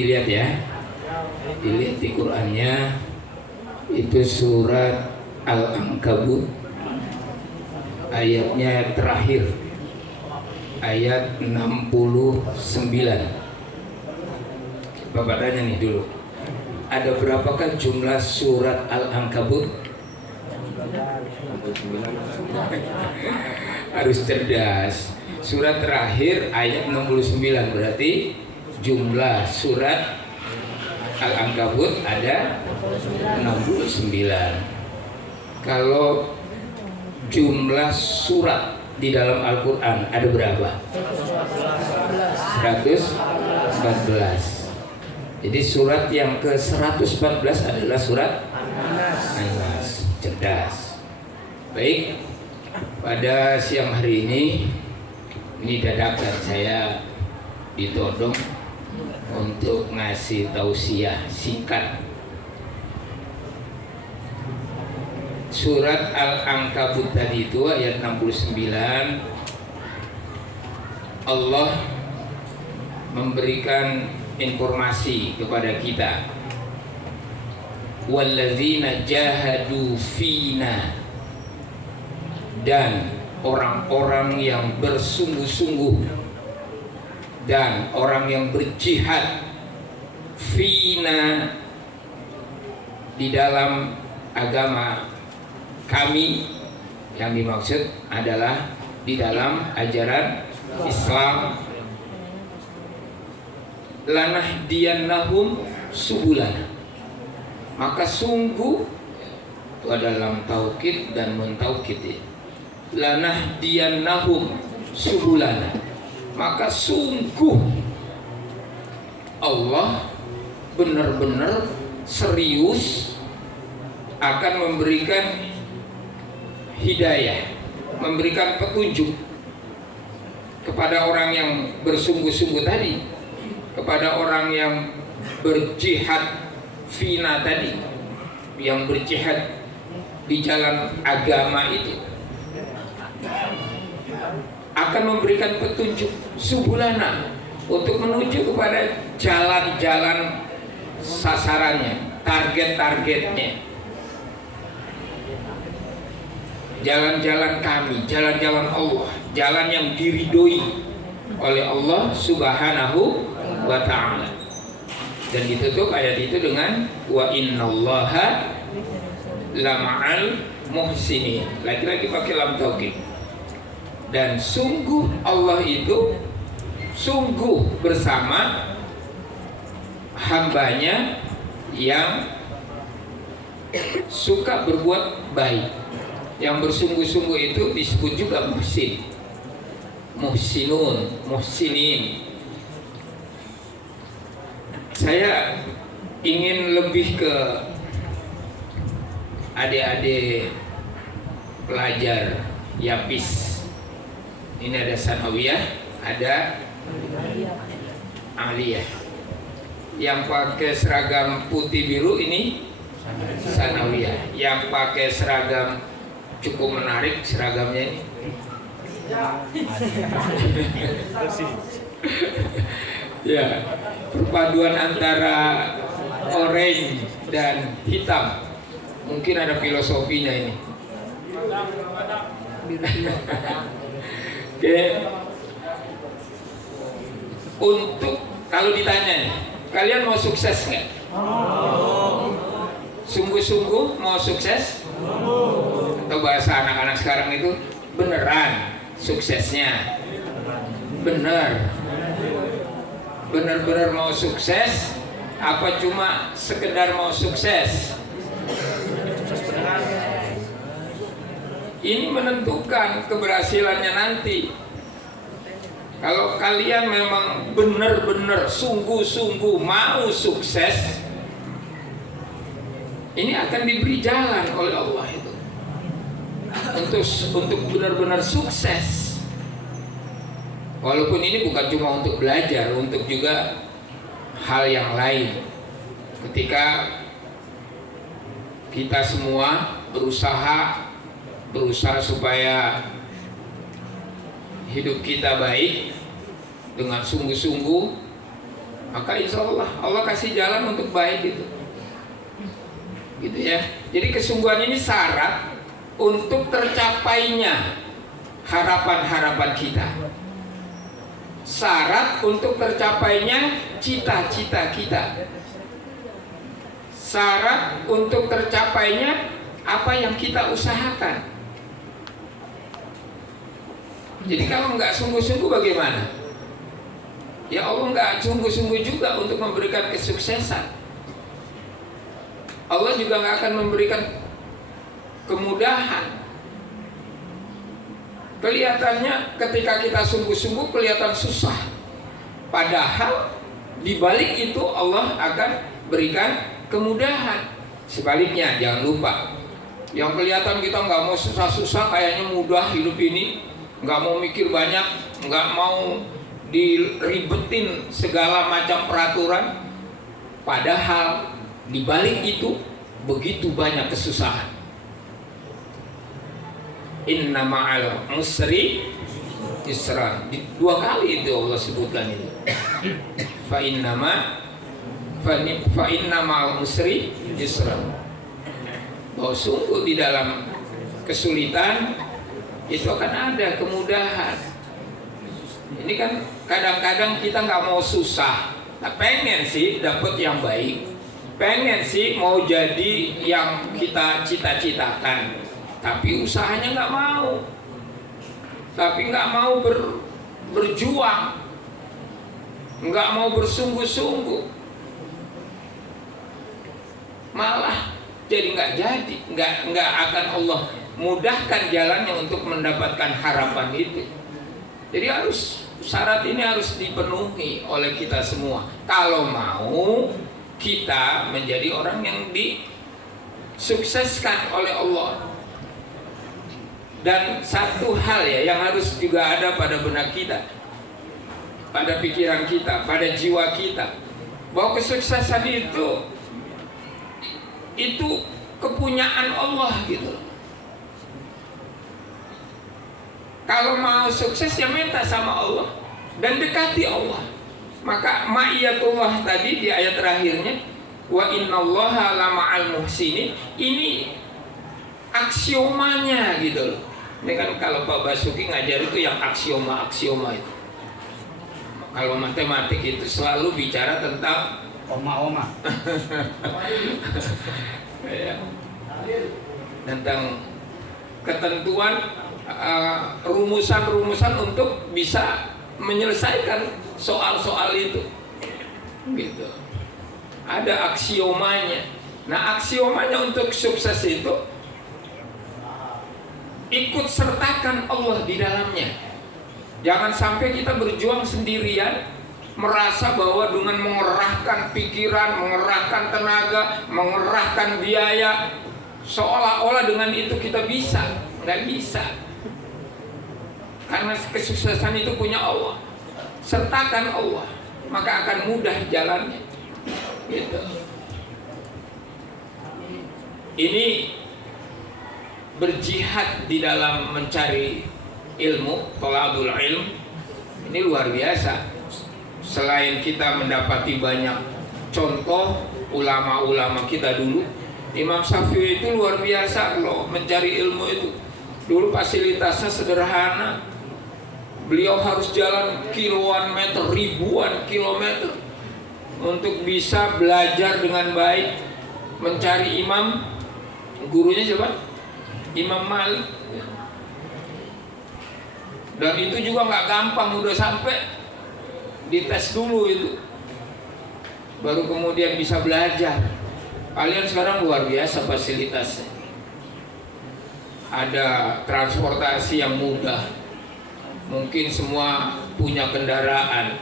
dilihat ya, dilihat di Qur'annya, itu surat Al-Ankabut ayatnya terakhir, ayat 69. Bapak tanya nih dulu, ada berapakah jumlah surat Al-Ankabut? Harus cerdas. Surat terakhir ayat 69, berarti jumlah surat Al-Ankabut ada 69. Kalau jumlah surat di dalam Al-Quran ada berapa? 114. Jadi surat yang ke 114 adalah surat An-Nas. Cerdas. Baik, pada siang hari ini dadakan saya ditodong untuk ngasih tausiah singkat surat Al-Ankabut tadi itu ayat 69. Allah memberikan informasi kepada kita, walladzina jahadu fina, dan orang-orang yang bersungguh-sungguh dan orang yang berjihad fina di dalam agama kami, yang dimaksud adalah di dalam ajaran Islam, lanahdiyannahum subulana, maka sungguh itu ada dalam taukid dan mentaukid ya. Lanahdiyannahum subulana, maka sungguh Allah benar-benar serius akan memberikan hidayah, memberikan petunjuk kepada orang yang bersungguh-sungguh tadi, kepada orang yang berjihad fina tadi, yang berjihad di jalan agama itu, akan memberikan petunjuk subulana untuk menuju kepada jalan-jalan sasarannya, target-targetnya, jalan-jalan kami, jalan-jalan Allah, jalan yang diridhoi oleh Allah Subhanahu wa ta'ala. Dan ditutup ayat itu dengan wa innallaha lama'al muhsinin, lagi-lagi pakai lam taukid. Dan sungguh Allah itu sungguh bersama hambanya yang suka berbuat baik. Yang bersungguh-sungguh itu disebut juga muhsin, muhsinun, muhsinin. Saya ingin lebih ke adik-adik pelajar Yapis. Ini ada sanawiyah, ada aliyah. Yang pakai seragam putih biru ini sanawiyah. Yang pakai seragam cukup menarik seragamnya ini. Ya, perpaduan antara orange dan hitam. Mungkin ada filosofinya ini. Oke. Untuk kalau ditanya nih, kalian mau sukses nggak? Sungguh-sungguh mau sukses? Atau bahasa anak-anak sekarang itu beneran suksesnya? Bener-bener mau sukses? Apa cuma sekedar mau sukses? Ini menentukan keberhasilannya nanti. Kalau kalian memang benar-benar sungguh-sungguh mau sukses, ini akan diberi jalan oleh Allah itu untuk benar-benar sukses. Walaupun ini bukan cuma untuk belajar, untuk juga hal yang lain. Ketika kita semua berusaha supaya hidup kita baik dengan sungguh-sungguh, maka insya Allah kasih jalan untuk baik itu. Gitu ya. Jadi kesungguhan ini syarat untuk tercapainya harapan-harapan kita. Syarat untuk tercapainya cita-cita kita. Syarat untuk tercapainya apa yang kita usahakan. Jadi kalau nggak sungguh-sungguh bagaimana? Ya Allah nggak sungguh-sungguh juga untuk memberikan kesuksesan. Allah juga nggak akan memberikan kemudahan. Kelihatannya ketika kita sungguh-sungguh kelihatan susah. Padahal di balik itu Allah akan berikan kemudahan. Sebaliknya jangan lupa, yang kelihatan kita nggak mau susah-susah kayaknya mudah hidup ini, nggak mau mikir banyak, nggak mau diribetin segala macam peraturan. Padahal di balik itu begitu banyak kesusahan. Inna ma'al usri yusran. Dua kali itu Allah sebutkan itu. Fa inna ma'al usri yusran. Bahwa sungguh di dalam kesulitan itu akan ada kemudahan. Ini kan kadang-kadang kita nggak mau susah. Nah, pengen sih dapat yang baik, pengen sih mau jadi yang kita cita-citakan, tapi usahanya nggak mau, tapi nggak mau berjuang, nggak mau bersungguh-sungguh, malah jadi nggak akan Allah mudahkan jalannya untuk mendapatkan harapan itu. Jadi syarat ini harus dipenuhi oleh kita semua kalau mau kita menjadi orang yang disukseskan oleh Allah. Dan satu hal ya yang harus juga ada pada benak kita, pada pikiran kita, pada jiwa kita, bahwa kesuksesan itu kepunyaan Allah gitu. Kalau mau sukses ya minta sama Allah dan dekati Allah. Maka ma'iyatullah tadi di ayat terakhirnya, wa innallaha lama'al muhsinin, ini aksiomanya gitu loh. Ini kan kalau Pak Basuki ngajar itu yang aksioma itu. Kalau matematik itu selalu bicara tentang oma. Ya. Tentang ketentuan, rumusan-rumusan untuk bisa menyelesaikan soal-soal itu, gitu. Ada aksiomanya. Nah, aksiomanya untuk sukses itu ikut sertakan Allah di dalamnya. Jangan sampai kita berjuang sendirian, merasa bahwa dengan mengerahkan pikiran, mengerahkan tenaga, mengerahkan biaya, seolah-olah dengan itu kita bisa. Nggak bisa. Karena kesuksesan itu punya Allah. Sertakan Allah, maka akan mudah jalannya. Gitu. Ini berjihad di dalam mencari ilmu, thalabul ilm, ini luar biasa. Selain kita mendapati banyak contoh ulama-ulama kita dulu, Imam Syafi'i itu luar biasa loh mencari ilmu itu. Dulu fasilitasnya sederhana. Beliau harus jalan kiloan meter, ribuan kilometer untuk bisa belajar dengan baik, mencari imam. Gurunya siapa? Imam Malik. Dan itu juga nggak gampang, udah sampai dites dulu itu, baru kemudian bisa belajar. Kalian sekarang luar biasa fasilitasnya. Ada transportasi yang mudah. Mungkin semua punya kendaraan.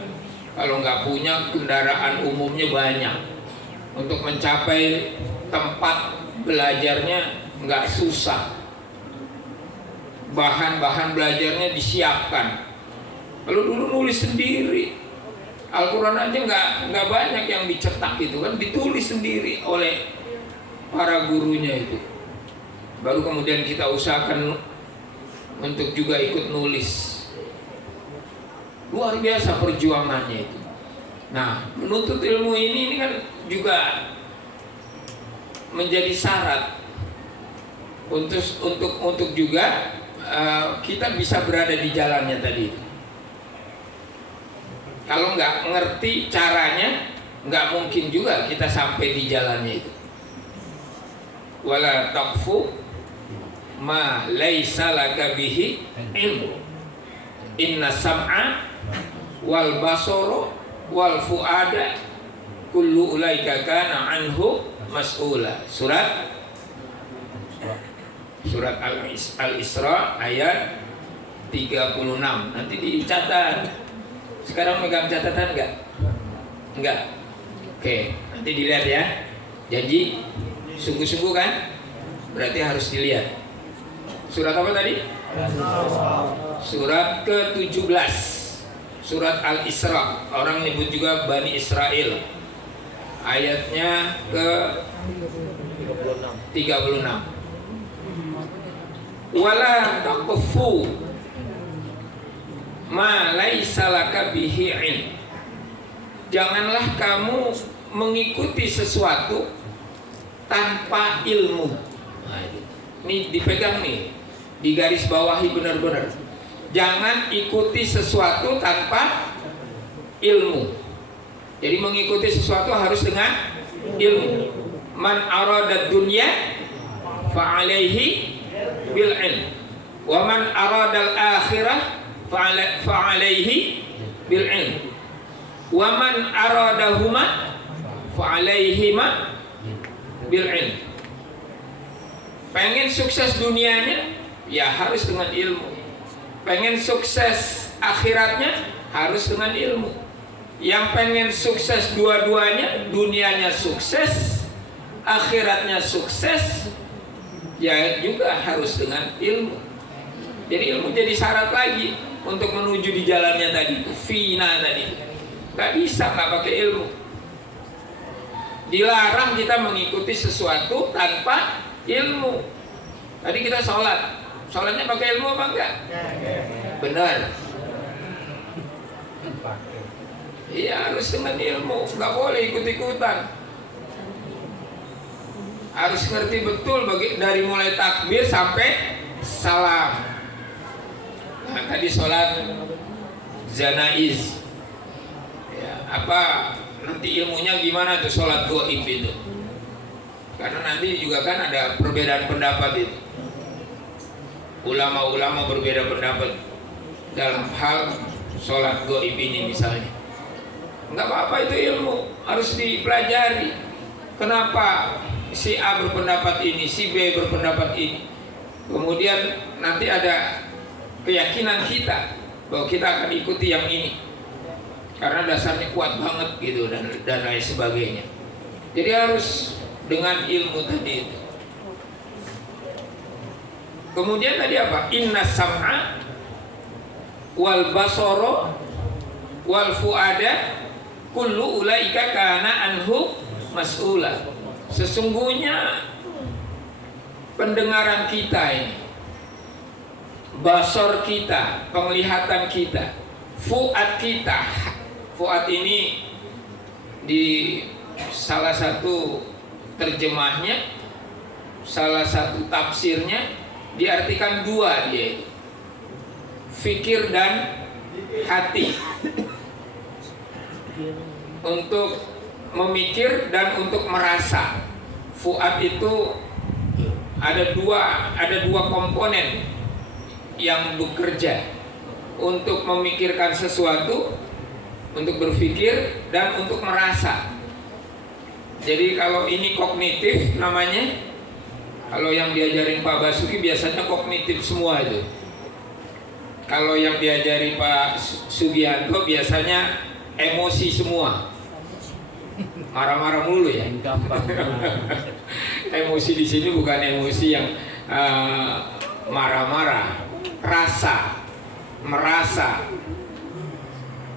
Kalau nggak punya, kendaraan umumnya banyak. Untuk mencapai tempat belajarnya nggak susah. Bahan-bahan belajarnya disiapkan. Kalau dulu nulis sendiri, Al-Quran aja nggak banyak yang dicetak gitu kan, ditulis sendiri oleh para gurunya itu. Baru kemudian kita usahakan untuk juga ikut nulis. Luar biasa perjuangannya itu. Nah, menuntut ilmu ini kan juga menjadi syarat untuk juga kita bisa berada di jalannya tadi. Kalau nggak ngerti caranya, nggak mungkin juga kita sampai di jalannya itu. Wala taqfu ma laisa laka bihi ilmu. Inna sam'a wal basara wal fuada kullu ulaika kana anhu mas'ula. Surat Al-Isra ayat 36. Nanti dicatat. Sekarang megang catatan enggak? Enggak. Oke, nanti dilihat ya. Janji sungguh-sungguh kan? Berarti harus dilihat. Surat apa tadi? Surat ke-17. Surat Al-Isra. Orang nyebut juga Bani Israel. Ayatnya ke-36. Wala taqfu ma laisa laka bihi ilm. Janganlah kamu mengikuti sesuatu tanpa ilmu. Nah, ini dipegang nih, digaris bawahi benar-benar. Jangan ikuti sesuatu tanpa ilmu. Jadi mengikuti sesuatu harus dengan ilmu. Man arada dunya fa alaihi bil ilm, wa man aradal akhirah fa alaihi bil ilm, wa man aradahuma fa alaihima bil ilm. Pengen sukses dunianya ya harus dengan ilmu. Pengen sukses akhiratnya harus dengan ilmu. Yang pengen sukses dua-duanya, dunianya sukses, akhiratnya sukses, ya juga harus dengan ilmu. Jadi ilmu jadi syarat lagi untuk menuju di jalannya tadi itu. Fina tadi, nggak bisa nggak pakai ilmu. Dilarang kita mengikuti sesuatu tanpa ilmu. Tadi kita sholatnya pakai ilmu apa enggak? Benar. Iya harus dengan ilmu, nggak boleh ikut-ikutan. Harus ngerti betul dari mulai takbir sampai salam. Nah, tadi sholat janaiz, ya, apa nanti ilmunya gimana tuh sholat gaib itu? Karena nanti juga kan ada perbedaan pendapat itu. Ulama-ulama berbeda pendapat dalam hal sholat gaib ini misalnya. Enggak apa-apa itu ilmu, harus dipelajari. Kenapa si A berpendapat ini, si B berpendapat ini? Kemudian nanti ada keyakinan kita bahwa kita akan ikuti yang ini karena dasarnya kuat banget gitu dan lain sebagainya. Jadi harus dengan ilmu tadi itu. Kemudian tadi apa? Inna sam'a wal basara wal fuada kullu ulaika kana anhu mas'ula. Sesungguhnya pendengaran kita ini, basar kita, penglihatan kita, fuad kita. Fuad ini di salah satu terjemahnya, salah satu tafsirnya diartikan dua dia, fikir dan hati. Untuk memikir dan untuk merasa. Fuad itu ada dua komponen yang bekerja untuk memikirkan sesuatu, untuk berpikir dan untuk merasa. Jadi kalau ini kognitif namanya, kalau yang diajarin Pak Basuki biasanya kognitif semua itu. Kalau yang diajari Pak Sugianto biasanya emosi semua. Marah-marah mulu ya. Emosi di sini bukan emosi yang marah-marah, rasa, merasa.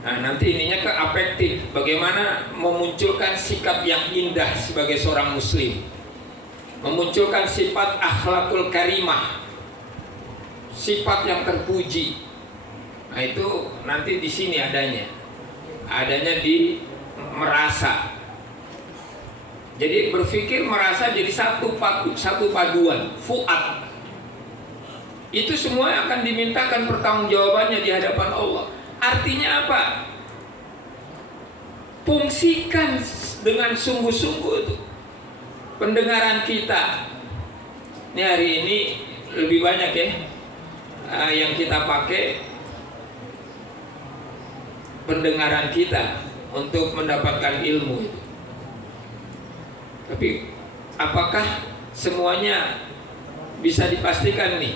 Nah, nanti ininya ke afektif. Bagaimana memunculkan sikap yang indah sebagai seorang muslim, memunculkan sifat akhlakul karimah, sifat yang terpuji. Nah itu nanti di sini adanya di merasa. Jadi berpikir merasa jadi satu paduan, fuad. Itu semua akan dimintakan pertanggungjawabannya di hadapan Allah. Artinya apa? Fungsikan dengan sungguh-sungguh itu pendengaran kita. Ini hari ini lebih banyak ya yang kita pakai pendengaran kita untuk mendapatkan ilmu itu. Tapi apakah semuanya bisa dipastikan nih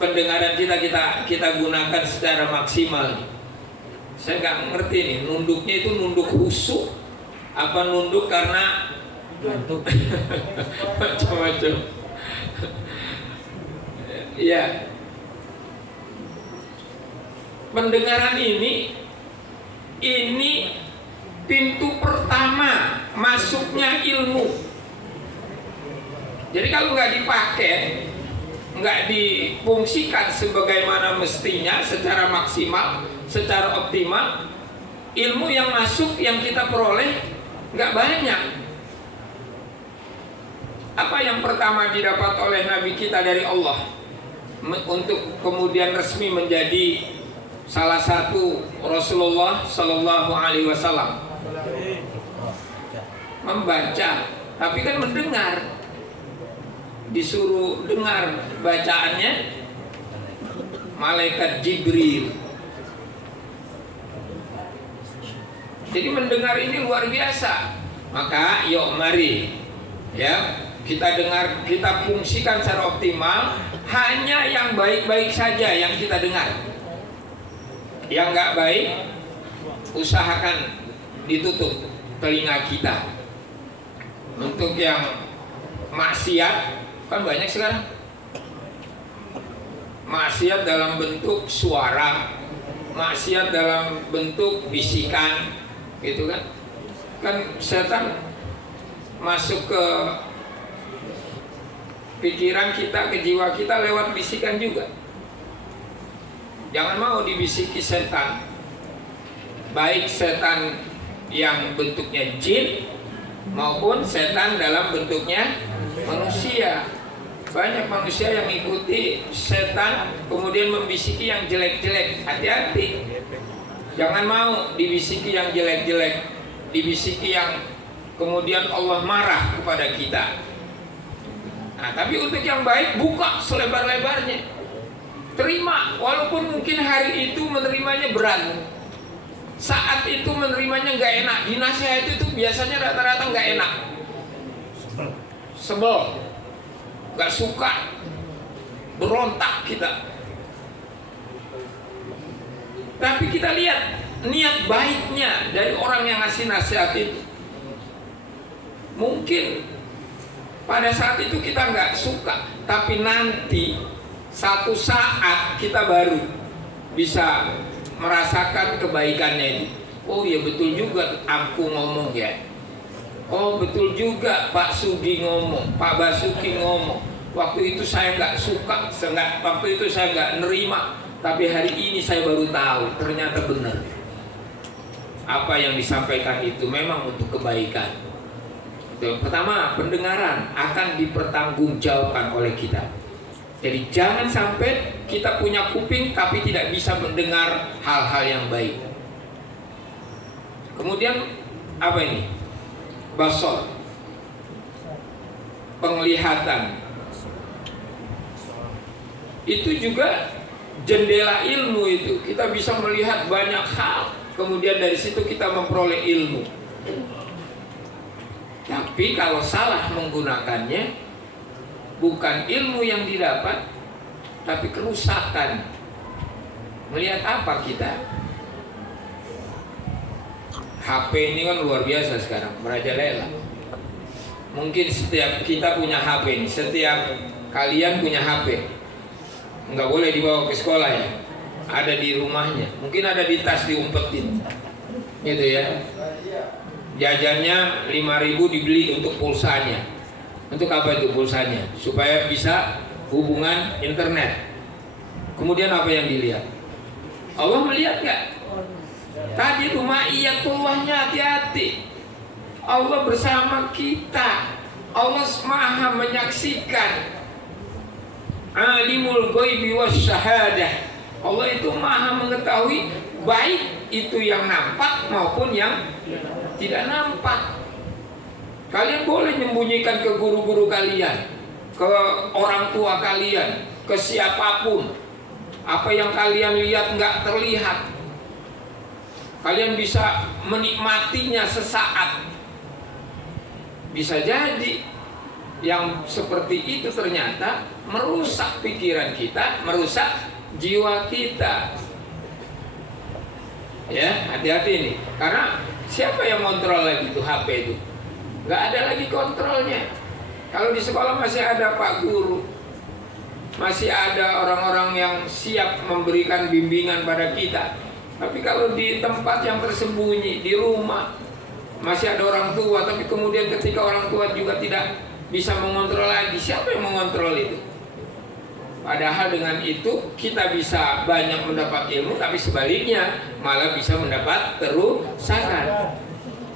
pendengaran kita gunakan secara maksimal nih? Saya nggak ngerti nih, nunduknya itu nunduk khusyuk apa nunduk karena macam-macam. Ya, pendengaran ini pintu pertama masuknya ilmu. Jadi kalau nggak dipakai, nggak difungsikan sebagaimana mestinya, secara maksimal, secara optimal, ilmu yang masuk yang kita peroleh nggak banyak. Apa yang pertama didapat oleh Nabi kita dari Allah untuk kemudian resmi menjadi salah satu Rasulullah Sallallahu Alaihi Wasallam? Membaca, tapi kan mendengar. Disuruh dengar bacaannya malaikat Jibril. Jadi mendengar ini luar biasa. Maka yuk mari ya kita dengar, kita fungsikan secara optimal. Hanya yang baik-baik saja yang kita dengar. Yang nggak baik usahakan ditutup telinga kita. Untuk yang maksiat kan banyak sekarang. Maksiat dalam bentuk suara, maksiat dalam bentuk bisikan, gitu kan? Kan setan masuk ke pikiran kita, ke jiwa kita lewat bisikan juga. Jangan mau dibisiki setan, baik setan yang bentuknya jin maupun setan dalam bentuknya manusia. Banyak manusia yang ikuti setan kemudian membisiki yang jelek-jelek. Hati-hati, jangan mau dibisiki yang jelek-jelek, dibisiki yang kemudian Allah marah kepada kita. Nah, tapi untuk yang baik buka selebar-lebarnya, terima, walaupun mungkin hari itu menerimanya berat, saat itu menerimanya nggak enak. Dinasihati itu biasanya rata-rata nggak enak, sebel, nggak suka, berontak kita. Tapi kita lihat niat baiknya dari orang yang ngasih nasihat itu. Mungkin pada saat itu kita nggak suka, tapi nanti satu saat kita baru bisa merasakan kebaikannya itu. Oh ya betul juga aku ngomong ya. Oh betul juga Pak Sugi ngomong, Pak Basuki ngomong. Waktu itu saya nggak suka, waktu itu saya nggak nerima. Tapi hari ini saya baru tahu ternyata benar. Apa yang disampaikan itu memang untuk kebaikan. Pertama, pendengaran akan dipertanggungjawabkan oleh kita. Jadi jangan sampai kita punya kuping tapi tidak bisa mendengar hal-hal yang baik. Kemudian apa ini? Basar, penglihatan. Itu juga jendela ilmu itu. Kita bisa melihat banyak hal. Kemudian dari situ kita memperoleh ilmu. Tapi kalau salah menggunakannya, bukan ilmu yang didapat, tapi kerusakan. Melihat apa kita? HP ini kan luar biasa sekarang, merajalela. Mungkin setiap kita punya HP nih, setiap kalian punya HP. Nggak boleh dibawa ke sekolah ya, ada di rumahnya. Mungkin ada di tas diumpetin, gitu ya. Jajannya 5.000 dibeli untuk pulsanya. Untuk apa itu pulsanya? Supaya bisa hubungan internet. Kemudian apa yang dilihat? Allah melihat nggak? Tadi itu ma'iyatullahnya hati-hati. Allah bersama kita. Allah maha menyaksikan. Alimul ghaibi wasyahadah. Allah itu maha mengetahui baik itu yang nampak maupun yang tidak nampak. Kalian boleh menyembunyikan ke guru-guru kalian, ke orang tua kalian, ke siapapun. Apa yang kalian lihat nggak terlihat. Kalian bisa menikmatinya sesaat. Bisa jadi yang seperti itu ternyata merusak pikiran kita, merusak jiwa kita. Ya, hati-hati ini. Karena siapa yang kontrol lagi itu HP itu? Nggak ada lagi kontrolnya. Kalau di sekolah masih ada Pak Guru, masih ada orang-orang yang siap memberikan bimbingan pada kita. Tapi kalau di tempat yang tersembunyi, di rumah, masih ada orang tua, tapi kemudian ketika orang tua juga tidak bisa mengontrol lagi, siapa yang mengontrol itu? Padahal dengan itu kita bisa banyak mendapat ilmu, tapi sebaliknya malah bisa mendapat kerusakan.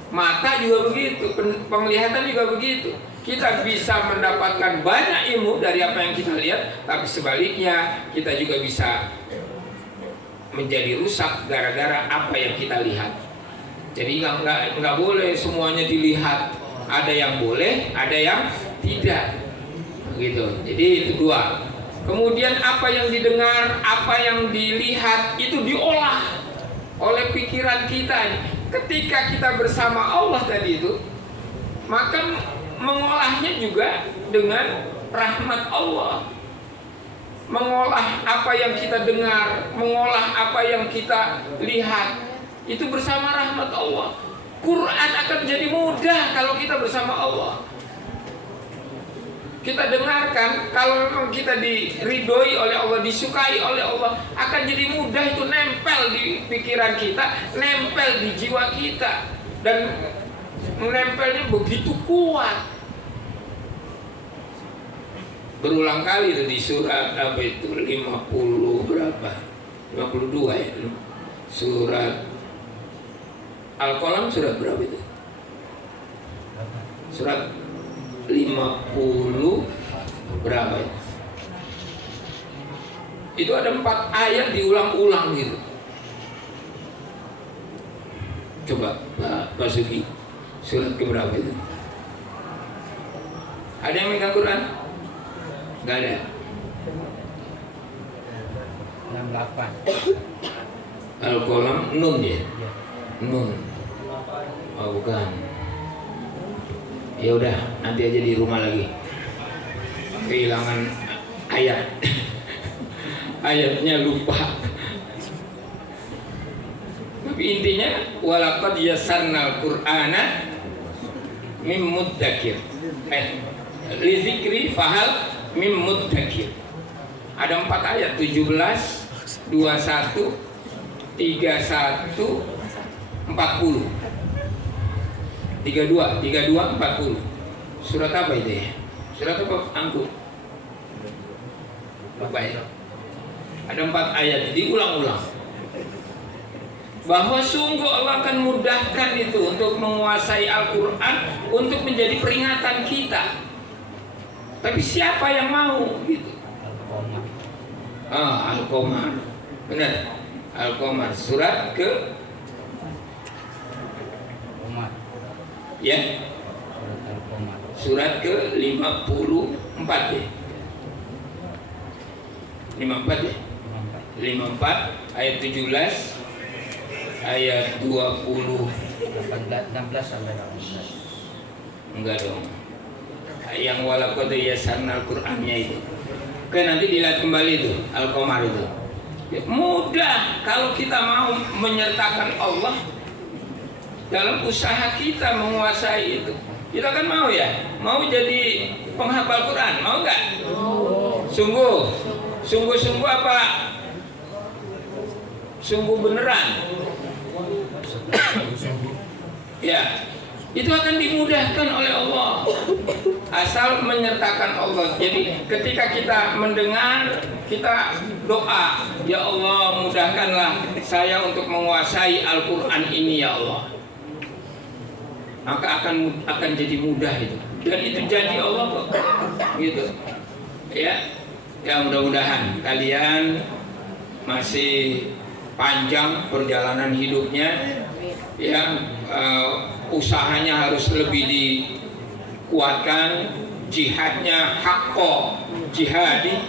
Mata juga begitu, penglihatan juga begitu. Kita bisa mendapatkan banyak ilmu dari apa yang kita lihat, tapi sebaliknya kita juga bisa menjadi rusak gara-gara apa yang kita lihat. Jadi nggak boleh semuanya dilihat. Ada yang boleh, ada yang tidak. Begitu. Jadi itu dua. Kemudian apa yang didengar, apa yang dilihat itu diolah oleh pikiran kita. Ketika kita bersama Allah tadi itu, maka mengolahnya juga dengan rahmat Allah. Mengolah apa yang kita dengar, mengolah apa yang kita lihat, itu bersama rahmat Allah. Quran akan jadi mudah kalau kita bersama Allah. Kita dengarkan, kalau memang kita diridhoi oleh Allah, disukai oleh Allah, akan jadi mudah itu nempel di pikiran kita, nempel di jiwa kita, dan menempelnya begitu kuat. Berulang kali itu di surat apa itu 50 berapa? 52 ya. Surat Al-Qalam surat berapa itu? Surat 50 berapa ya? Itu ada 4 ayat diulang-ulang gitu. Coba Pak Sugi, surat ke berapa itu? Ada yang megang Quran? Gak ada. 68. Al-Qalam Nun ya? Nun. Oh bukan. Ya udah, nanti aja di rumah lagi. Kehilangan ayat. Ayatnya lupa. Tapi intinya walaqad yassarnal Qur'ana mim muddakir. Li dzikri fahal mim muddakir. Ada 4 ayat, 17, 21, 31, 40. 32, 40. Surat apa itu ya? Surat apa? Angkut. Lupa ya. Ada 4 ayat diulang-ulang. Bahwa sungguh Allah akan mudahkan itu untuk menguasai Al-Quran, untuk menjadi peringatan kita. Tapi siapa yang mau gitu? Al-Qamar. Benar. Al-Qamar surat ke ya, surat ke 54 ya, 54 ya, 54 ayat 17 ayat 20 16 sampai 18. enggak dong, yang walaqad yassarnal Qur'annya itu. Oke, nanti dilihat kembali itu Al-Qamar itu ya, mudah kalau kita mau menyertakan Allah dalam usaha kita menguasai itu. Kita kan mau ya, mau jadi penghafal Quran, mau nggak? Sungguh apa? Sungguh beneran. Ya, itu akan dimudahkan oleh Allah asal menyertakan Allah. Jadi ketika kita mendengar, kita doa, ya Allah mudahkanlah saya untuk menguasai Al-Quran ini ya Allah. Maka akan jadi mudah itu. Dan itu janji Allah kok. Gitu. Ya. Ya mudah-mudahan kalian masih panjang perjalanan hidupnya. Ya, usahanya harus lebih dikuatkan, jihadnya hakko jihadi,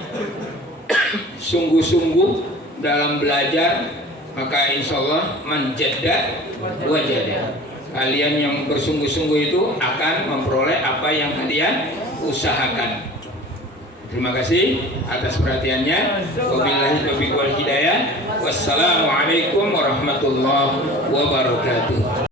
sungguh-sungguh dalam belajar, maka insya Allah manjadda wajada. Kalian yang bersungguh-sungguh itu akan memperoleh apa yang kalian usahakan. Terima kasih atas perhatiannya. Wabillahi taufiq wal hidayah. Wassalamualaikum warahmatullahi wabarakatuh.